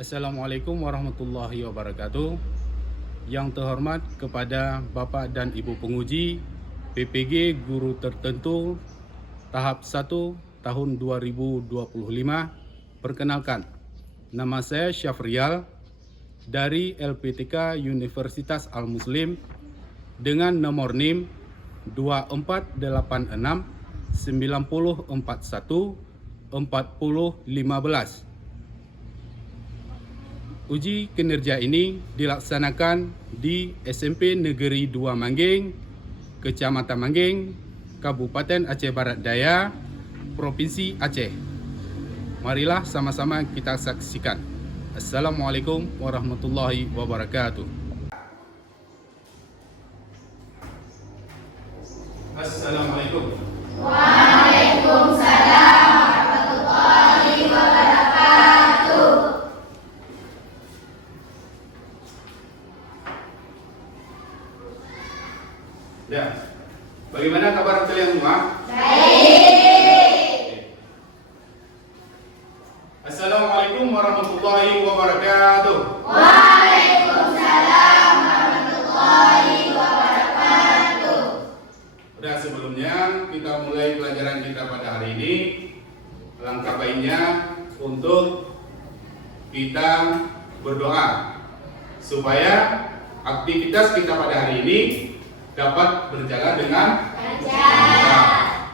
Assalamualaikum warahmatullahi wabarakatuh. Yang terhormat kepada Bapak dan Ibu penguji PPG Guru Tertentu Tahap 1 tahun 2025. Perkenalkan, nama saya Syafrial dari LPTK Universitas Al-Muslim dengan nomor NIM 2486 9041 4015. Uji kinerja ini dilaksanakan di SMP Negeri 2 Mangging, Kecamatan Mangging, Kabupaten Aceh Barat Daya, Provinsi Aceh. Marilah sama-sama kita saksikan. Assalamualaikum warahmatullahi wabarakatuh. Assalamualaikum. Waalaikumsalam warahmatullahi wabarakatuh. Ya, bagaimana kabar kalian semua? Baik. Assalamualaikum warahmatullahi wabarakatuh. Waalaikumsalam warahmatullahi wabarakatuh. Udah, sebelumnya kita mulai pelajaran kita pada hari ini. Langkah baiknya untuk kita berdoa supaya aktivitas kita pada hari ini dapat berjalan dengan lancar.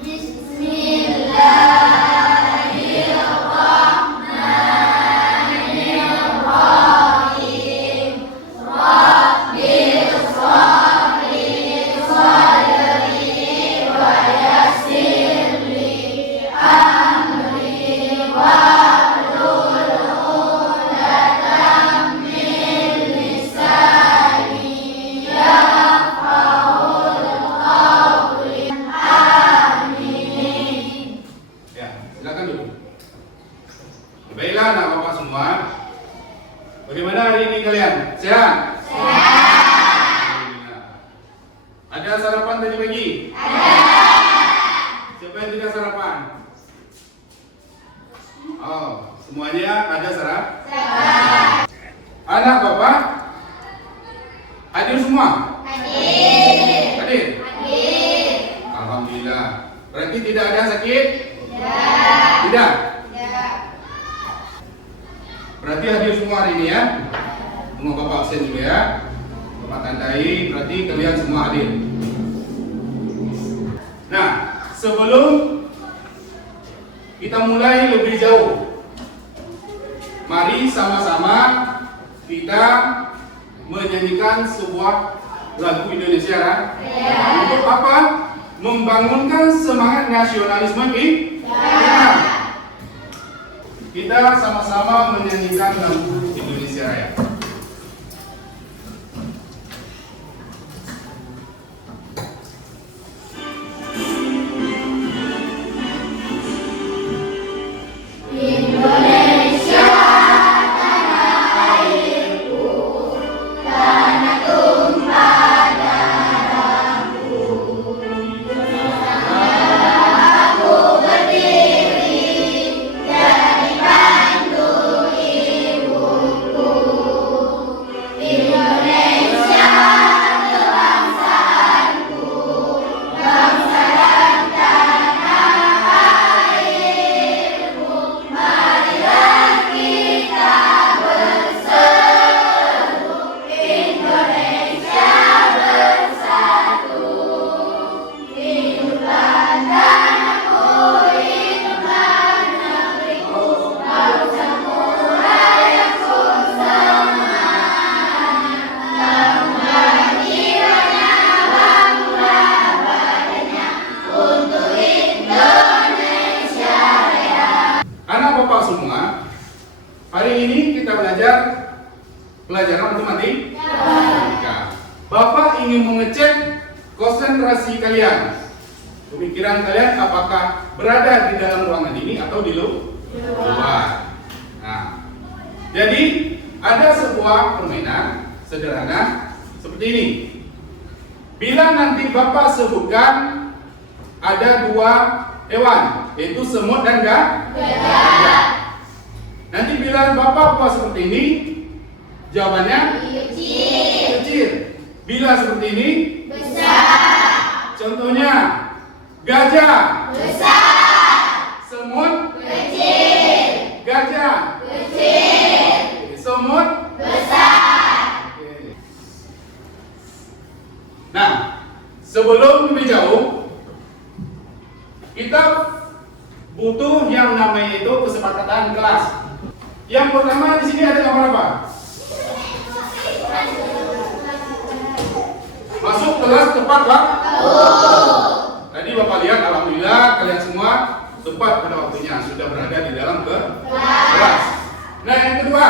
Bismillahirrahmanirrahim. Rabbil sholli sadri wa yassirli amri wahlul 'uqdatam min lisani yafqahul qawli. Amin. Ya, silakan dulu. Baiklah anak bapak semua. Bagaimana hari ini kalian? Sehat? Alhamdulillah. Ada sarapan tadi pagi? Siapa yang tidak sarapan? Oh, semuanya ada sarapan? Anak bapak? Hadir semua? Hadir? Alhamdulillah. Berarti tidak ada sakit? Tidak? Berarti hadir semua hari ini ya. Semua bapak absen juga ya. Bapak tandai, berarti kalian semua hadir. Nah, sebelum kita mulai lebih jauh, mari sama-sama kita menyanyikan sebuah lagu Indonesia kan? Untuk apa? Membangunkan semangat nasionalisme kita. Kita sama-sama menyanyikan lagu Indonesia Raya. Indonesia tanah airku, tanah tumpah darahku. Aku berdiri dari pandu ibuku. Indonesia kebangsaanku, bangsa dan tanah airku. Marilah kita berseru, Indonesia bersatu. Hiduplah tanahku, hiduplah negeriku, bangsaku, rakyatku semangat. Bangunlah jiwanya, bangunlah badannya untuk Indonesia Raya. Anak bapak semua, hari ini kita belajar pelajaran matematika. Bapak ingin mengecek konsentrasi kalian, pemikiran kalian apakah berada di dalam ruangan ini atau di luar. Nah, jadi ada sebuah permainan sederhana seperti ini. Bila nanti bapak sebutkan ada dua hewan, yaitu semut dan gajah. Nanti bila bila Bapak buat seperti ini, jawabannya Kecil. kecil. Bila seperti ini, Besar. contohnya gajah, Besar. semut, Kecil. gajah, Kecil. semut. Besar. Oke. Nah, sebelum lebih jauh, kita butuh yang namanya itu kesepakatan kelas. Yang pertama di sini ada gambar apa? Masuk kelas tepat Pak? Tadi Bapak lihat, alhamdulillah kalian semua tepat pada waktunya, sudah berada di dalam kelas. Nah, yang kedua,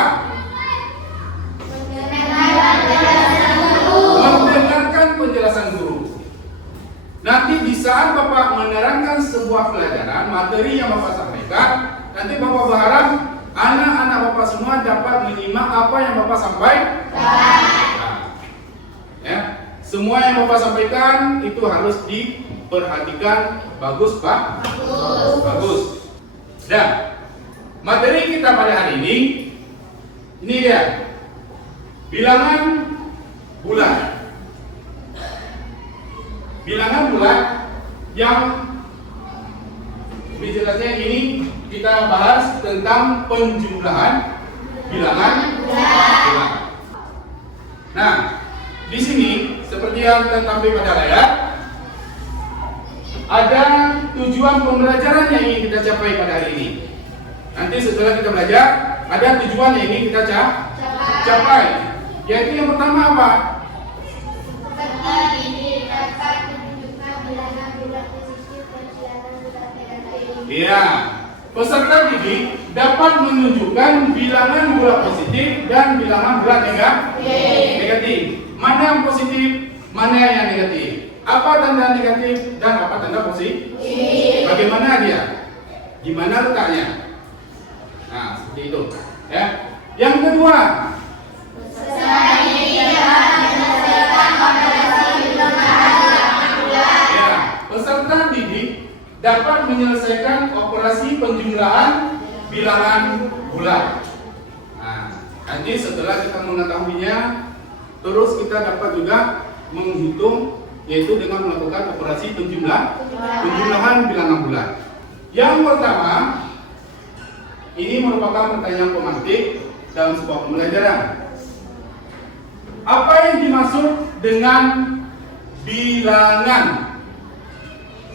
mendengarkan penjelasan guru. Nanti di saat Bapak menerangkan sebuah pelajaran, materi yang Bapak sampaikan, nanti Bapak berharap anak-anak Bapak semua dapat menyimak apa yang Bapak sampaikan. Ya, semua yang Bapak sampaikan itu harus diperhatikan. Bagus Pak? Bagus. Dan materi kita pada hari ini dia bilangan bulan. Bilangan bulan yang lebih jelasnya ini kita bahas tentang penjumlahan bilangan bulan. Nah, di sini seperti yang tertampil pada layar, ada tujuan pembelajaran yang ingin kita capai pada hari ini. Nanti setelah kita belajar, ada tujuan yang ingin kita capai. Yaitu yang pertama apa? Iya, peserta didik dapat menunjukkan bilangan bulat positif dan bilangan bulat negatif. Mana yang positif, mana yang negatif? Apa tanda negatif dan apa tanda positif? Bagaimana dia? Gimana letaknya? Nah, seperti itu. Ya. Yang kedua, ya, peserta didik dapat menyelesaikan operasi penjumlahan bilangan bulat. Nah, nanti setelah kita mengetahuinya, terus kita dapat juga menghitung, yaitu dengan melakukan operasi penjumlahan bilangan bulat. Yang pertama, ini merupakan pertanyaan pemantik dalam sebuah pembelajaran. Apa yang dimaksud dengan bilangan?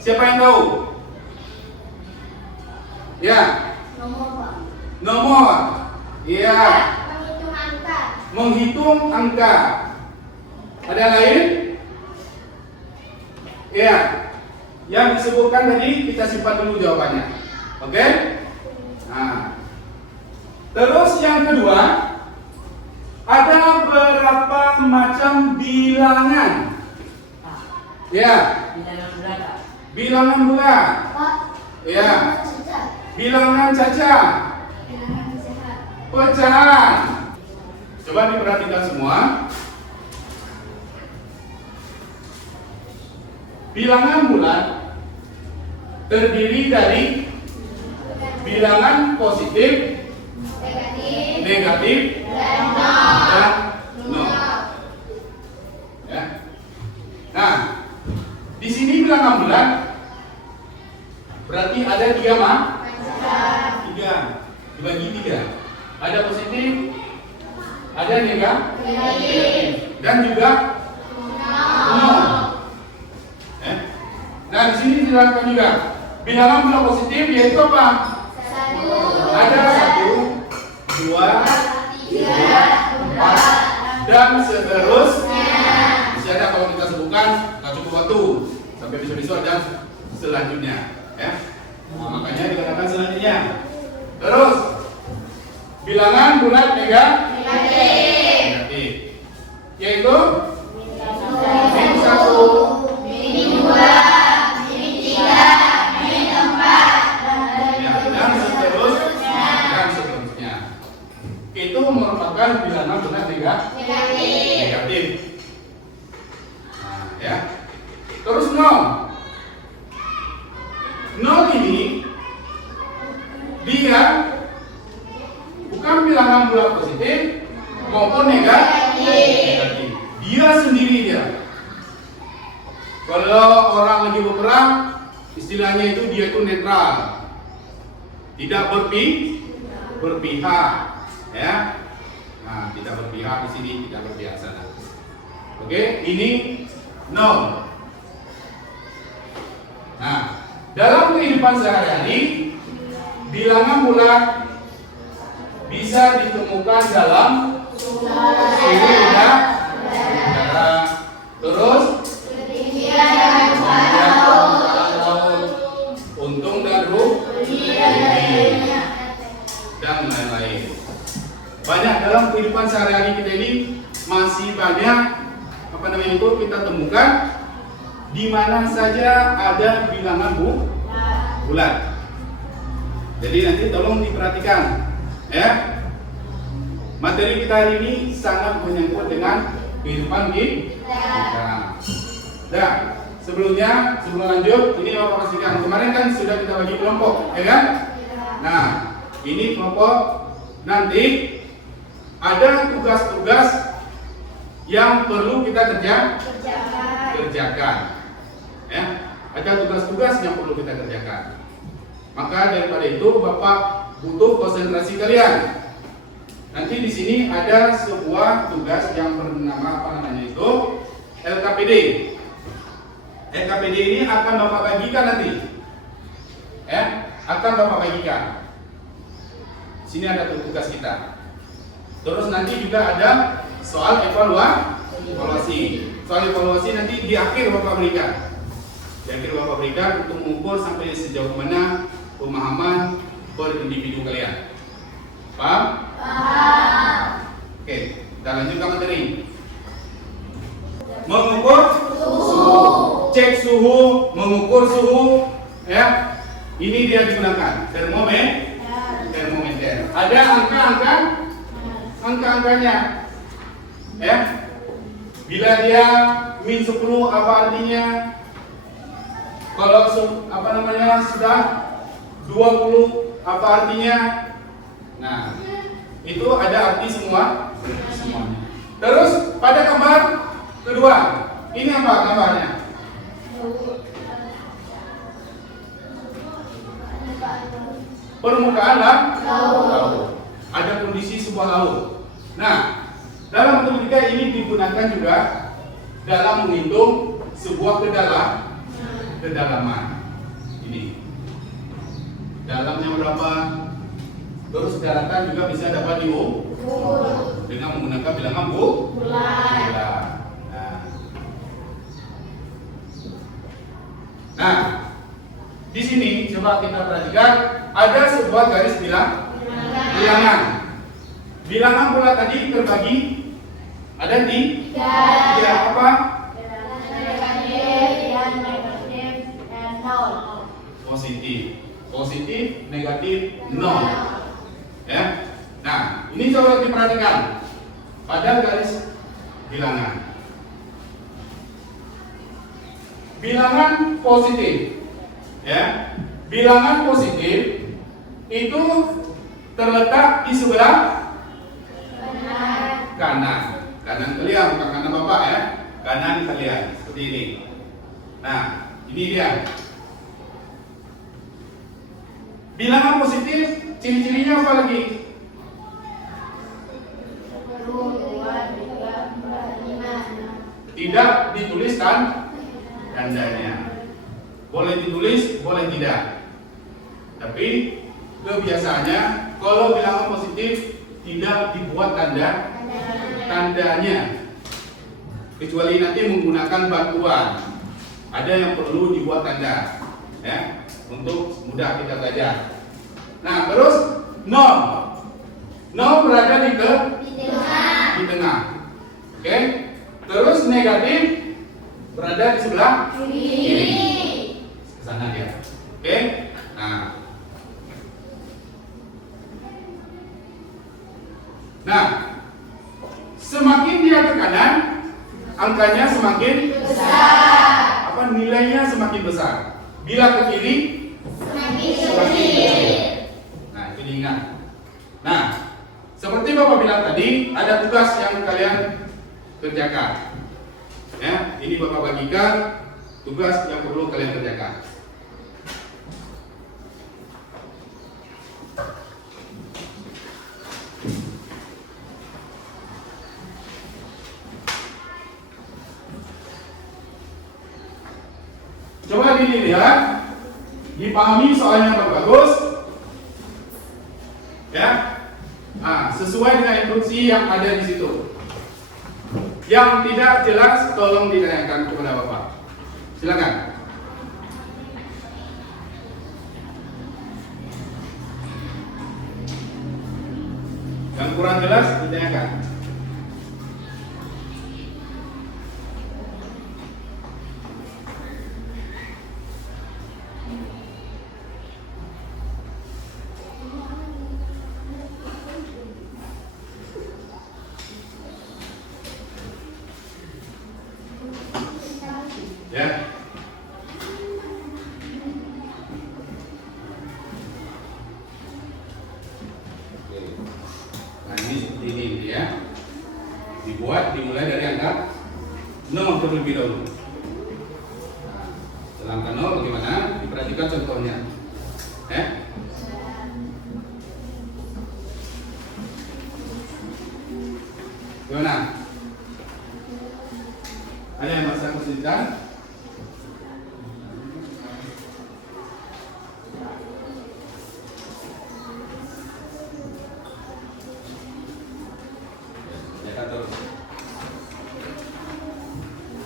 Siapa yang tahu? Ya. Nomor. Ya. Menghitung angka. Ada yang lain? Ya. Yang disebutkan tadi kita simpan dulu jawabannya. Oke? Nah. Terus yang kedua, ada berapa macam bilangan? Ya. Bilangan bulat. Ya. Bilangan cacat. Pecahan. Coba diperhatikan semua. Bilangan bulat terdiri dari bilangan positif, negatif, dan nol. Ya. Nah, di sini bilangan bulat berarti ada tiga dibagi tiga. Ada positif, ada negatif, dan juga nol. Nah, di sini dijelaskan juga bilangan bulat positif yaitu apa? Ada 1, 2, 3, 4, dan seterusnya. Masih ada kalau kita sebutkan nggak cukup waktu sampai besok dan selanjutnya. Ya, nah, makanya dikatakan selanjutnya. Terus bilangan bulat negatif, yaitu min 1, min 2, min 3, min 4, ya, dan seterusnya. Itu merupakan bilangan bulat negatif. Nah, ya. Terus nol. Nol ini dia bukan bilangan bulat positif maupun negatif. Dia sendiri dia. Kalau orang lagi berperang, istilahnya itu dia itu netral, tidak berpihak, ya. Nah, tidak berpihak di sini, tidak berpihak sana. Oke, ini 0. Nah, dalam kehidupan sehari-hari, bilangan bulat bisa ditemukan dalam suhu udara, terus untung dan rugi, dan lain-lain. Banyak dalam kehidupan sehari-hari kita ini masih banyak kita temukan di mana saja ada bilangan bulat. Jadi nanti tolong diperhatikan, ya. Materi kita hari ini sangat menyangkut dengan kehidupan kita. Nah, sebelum lanjut, ini Bapak pastikan kemarin kan sudah kita bagi kelompok, ya kan? Nah, ini kelompok nanti ada tugas-tugas yang perlu kita kerjakan. Ya, ada tugas-tugas yang perlu kita kerjakan. Maka daripada itu Bapak butuh konsentrasi kalian. Nanti di sini ada sebuah tugas yang bernama LKPD. LKPD ini akan Bapak bagikan nanti. Ya, akan Bapak bagikan. Sini ada tugas kita. Terus nanti juga ada soal evaluasi. Soal evaluasi nanti di akhir Bapak berikan. Di akhir Bapak berikan untuk mengukur sampai sejauh mana pemahaman per individu kalian. Paham? Oke, kita lanjut ke materi. Mengukur suhu. Cek suhu, mengukur suhu, ya. Ini dia digunakan termometer. Ada angka-angkanya. Ya. Bila dia -10 apa artinya? Kalau sudah 20 apa artinya? Nah, itu ada arti semuanya. Terus pada gambar kedua, ini apa gambarnya? Permukaan laut. Ada kondisi sebuah laut. Nah, dalam matematika ini digunakan juga dalam menghitung sebuah kedalaman. Ini dalamnya berapa? Terus daratan juga bisa dapat diukur dengan menggunakan bilangan bulat. Nah, di sini coba kita perhatikan ada sebuah garis bilangan. Bilangan bulat tadi terbagi ada tiga apa? Positif, negatif, nol. Ya. Nah, ini coba diperhatikan pada garis bilangan. Bilangan positif, ya. Bilangan positif itu terletak di sebelah kanan kalian, bukan kanan Bapak ya, kanan kalian seperti ini. Nah, ini dia. Bilangan positif ciri-cirinya apa lagi? 1, 2, 3, 4, 5. Tidak dituliskan tandanya. Boleh ditulis, boleh tidak. Tapi kebiasaannya kalau bilangan positif tidak dibuat tandanya. Kecuali nanti menggunakan bantuan. Ada yang perlu dibuat tanda, ya, untuk mudah kita belajar. Nah, terus nol berada di tengah. Oke. Terus negatif berada di sebelah kiri. Ke sana dia. Oke. Nah, semakin dia ke kanan, angkanya semakin besar. Nilainya semakin besar. Bila ke kiri, semakin kecil. Nah, itu diingat. Nah, bilang tadi ada tugas yang kalian kerjakan. Ya, ini Bapak bagikan tugas yang perlu kalian kerjakan. Coba dilihat, dipahami soalnya bagus, ya. Nah, sesuai dengan instruksi yang ada di situ. Yang tidak jelas tolong ditanyakan kepada Bapak. Silakan. Yang kurang jelas ditanyakan. Ya. Nah, ini seperti ini ya. Dibuat dimulai dari angka 0 terlebih dahulu. Nah, setelah angka 0 bagaimana? Diperhatikan contohnya. Gimana? Ada yang merasa kesulitan?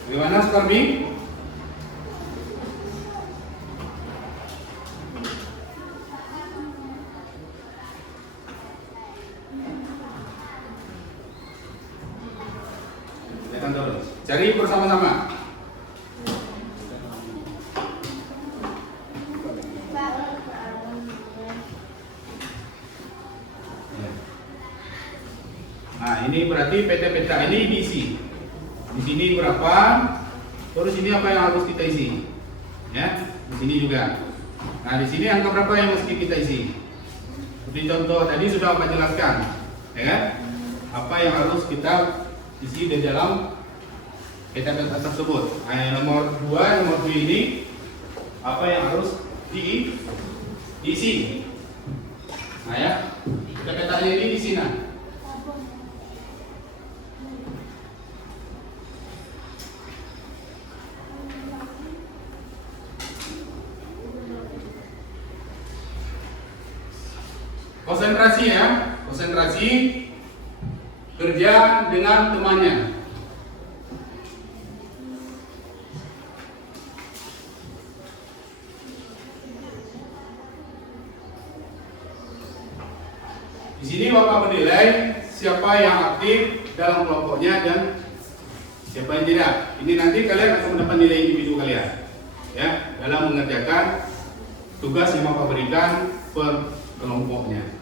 Gimana Stormy? Lihat terus. Cari bersama-sama. Nah, ini berarti peta-peta ini diisi. Di sini berapa? Terus ini apa yang harus kita isi? Ya, di sini juga. Nah, di sini angka berapa yang mesti kita isi? Seperti contoh tadi sudah Bapak jelaskan, ya kan? Apa yang harus kita isi di dalam peta-peta tersebut. Nah, yang nomor 2, nomor 2 ini apa yang harus diisi? Nah, ya, peta-petanya ini di sini. Konsentrasi ya, konsentrasi kerja dengan temannya. Di sini Bapak menilai siapa yang aktif dalam kelompoknya dan siapa yang tidak. Ini nanti kalian akan mendapat nilai individu kalian, ya, dalam mengerjakan tugas yang Bapak berikan per kelompoknya.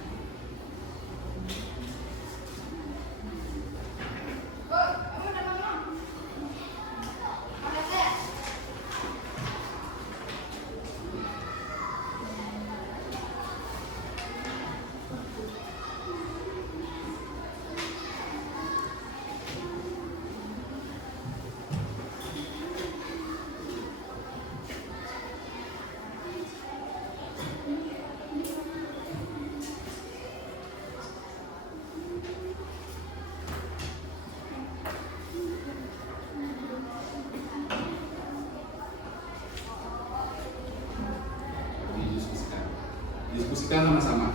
Diskusikan sama-sama,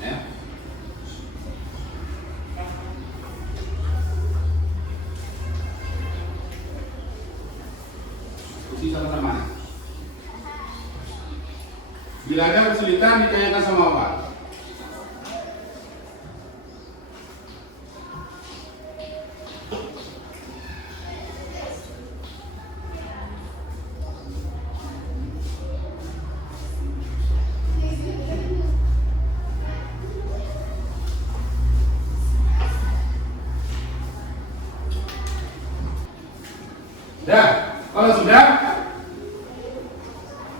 ya. Diskusi sama-sama. Bila ada kesulitan ditanyakan sama Bapak. Dah, kalau sudah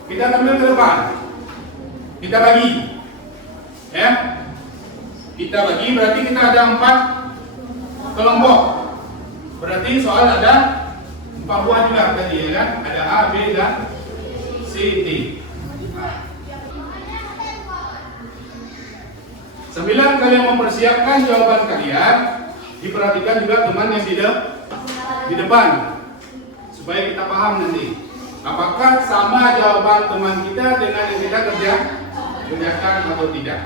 kita tampil ke depan, kita bagi, ya. kita bagi, berarti kita ada 4 kelompok. Berarti soal ada 4 buah juga tadi ya kan? Ada A, B, dan C, D. Sambilan kalian mempersiapkan jawaban kalian, diperhatikan juga teman yang di depan supaya kita paham nanti apakah sama jawaban teman kita dengan yang kita kerjakan atau tidak.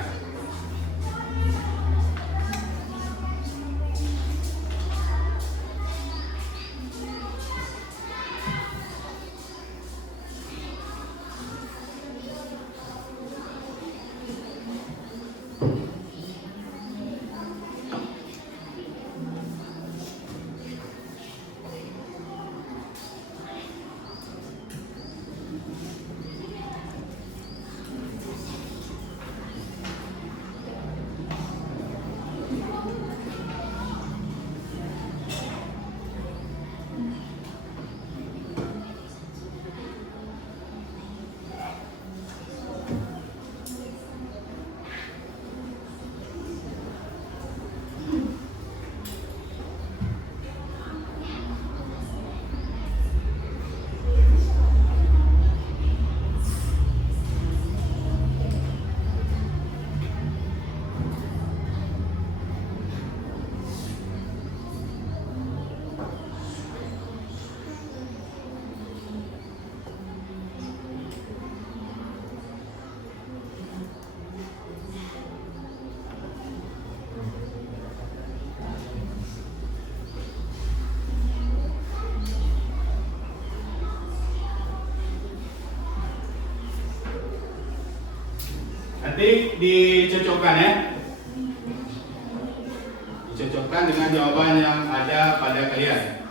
Nanti dicocokkan ya, dicocokkan dengan jawaban yang ada pada kalian.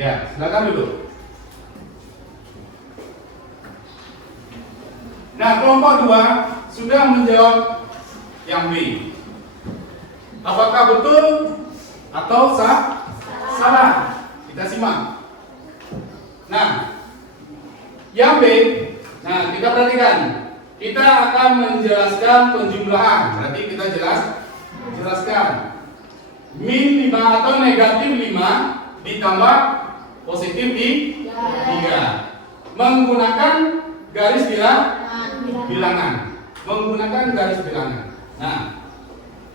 Ya, silakan dulu. Nah, kelompok 2 sudah menjawab yang B. Apakah betul atau salah? Kita simak. Nah, yang B, nah kita perhatikan. Kita akan menjelaskan penjumlahan. Berarti kita jelaskan. Min 5 atau negatif 5 ditambah positif 3 menggunakan garis bilangan. Menggunakan garis bilangan. Nah,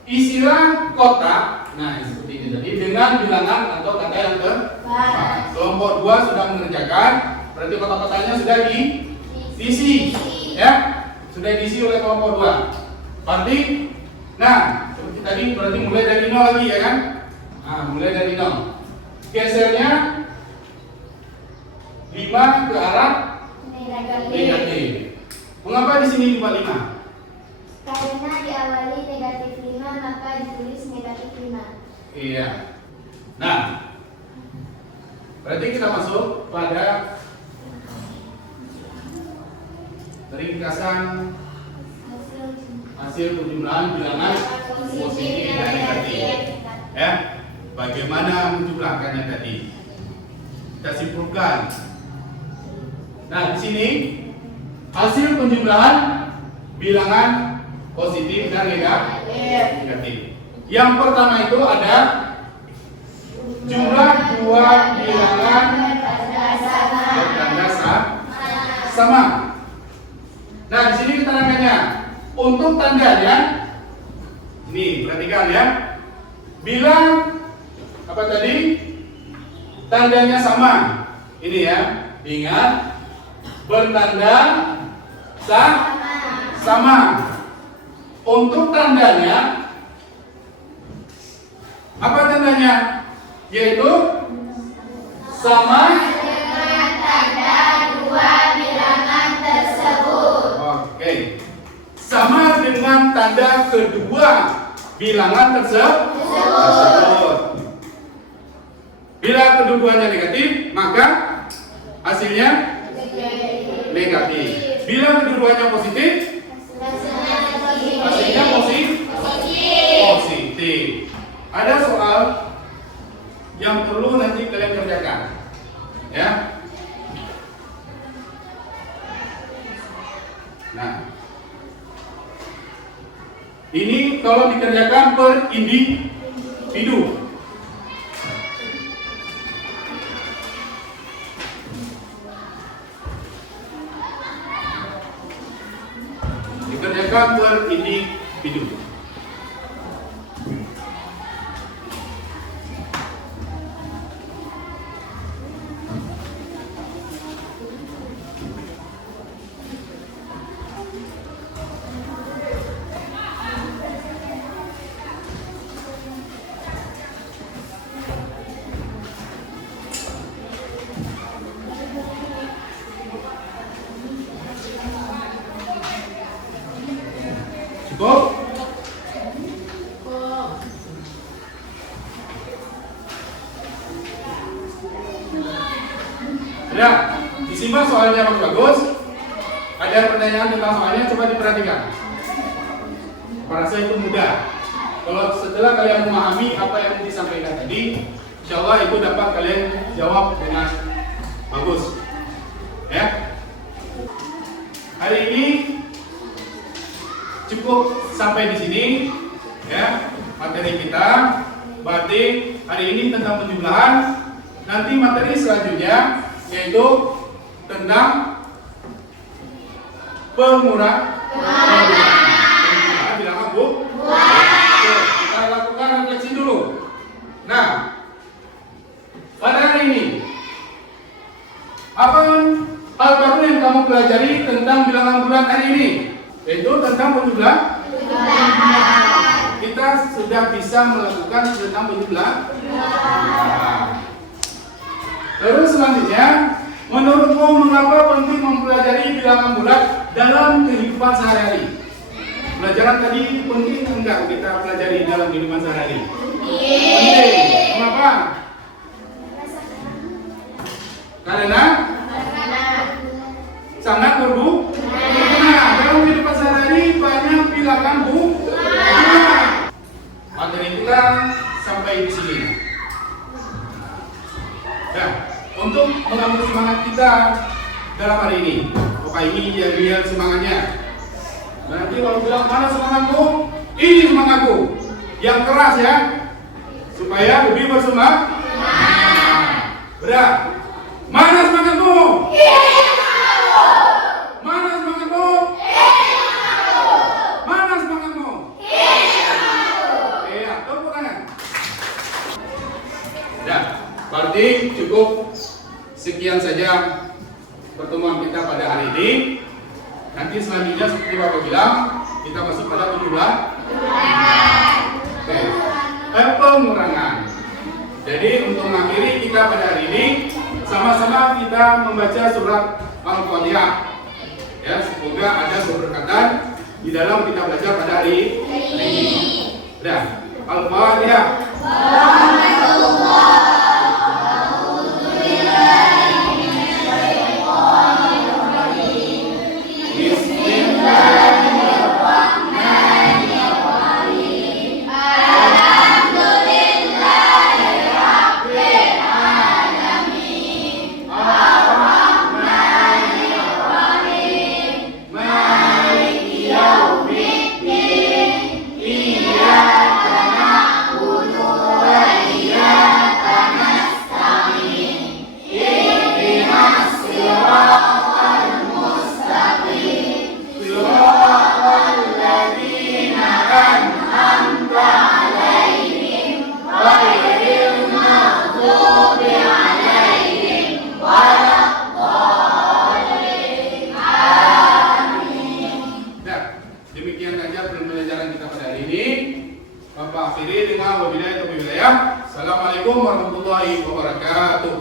isilah kotak. Nah, seperti ini tadi dengan bilangan atau kata yang keempat. Kelompok 2 sudah mengerjakan. Berarti kotak-kotaknya sudah diisi, ya, sudah diisi oleh kelompok 2. Berarti, nah, seperti tadi berarti mulai dari 0 lagi ya kan? Nah, mulai dari 0. Gesernya 5 ke arah negatif. Mengapa di sini 5? Karena diawali negatif 5 maka ditulis negatif 5. Iya. Nah, berarti kita masuk pada ringkasan hasil penjumlahan bilangan positif dan negatif. Ya, bagaimana menjumlahkannya tadi? Kita simpulkan. Nah, di sini hasil penjumlahan bilangan positif dan negatif. Yang pertama itu ada jumlah 2 bilangan bertanda sama. Nah, di sini keterangannya untuk tandanya, ini perhatikan ya. Bila apa tadi? Tandanya sama. Ini ya, ingat bertanda sama. Untuk tandanya apa tandanya? Yaitu sama dengan tanda 2 bilangan kedua bilangan tersebut. Bila kedua-duanya negatif, maka hasilnya negatif. Bila kedua-duanya positif, hasilnya positif. Ada soal yang perlu nanti kalian kerjakan, ya. Nah, ini kalau dikerjakan per individu. Dikerjakan per individu. Cukup? Ya, disimak soalnya bagus. Ada pertanyaan tentang soalnya, coba diperhatikan. Rasa itu mudah. Kalau setelah kalian memahami apa yang disampaikan tadi, insya Allah itu dapat kalian jawab dengan bagus. Ya. Hari ini cukup sampai di sini, ya, materi kita. Berarti hari ini tentang penjumlahan. Nanti materi selanjutnya yaitu tentang pengurangan. Bilangan, Bu. Kita lakukan refleksi dulu. Nah, pada hari ini apa hal baru yang kamu pelajari tentang bilangan bulan hari ini? Yaitu tentang penjumlahan. Kita sudah bisa melakukan tentang penjumlahan. Terus selanjutnya, menurutmu mengapa penting mempelajari bilangan bulat dalam kehidupan sehari-hari? Pelajaran tadi penting enggak kita pelajari dalam kehidupan sehari-hari? Penting. Kenapa? Karena sangat berguna. Dalam kehidupan sehari-hari banyak bilangan bulat. Materi kita sampai di sini. Nah, untuk mengambil semangat kita dalam hari ini, ini yang lihat semangatnya. Nanti kalau bilang mana semangatku, ini semangatku, yang keras ya, supaya lebih bersemangat. Berat. Mana semangatmu? Mana semangatmu? Mana semangatmu? Iya, tepuk tangan. Ya, berarti cukup sekian saja pertemuan kita pada hari ini. Nanti selanjutnya seperti Bapak bilang, kita masuk pada penjumlahan. Pengurangan. Jadi untuk mengakhiri kita pada hari ini, sama-sama kita membaca surat Al-Fatihah. Ya, semoga ada keberkatan di dalam kita belajar pada hari ini. Dah, Al-Fatihah. Demikian saja pembelajaran kita pada hari ini. Bapak akhiri dengan wabillahi taufiq wal hidayah. Assalamualaikum warahmatullahi wabarakatuh.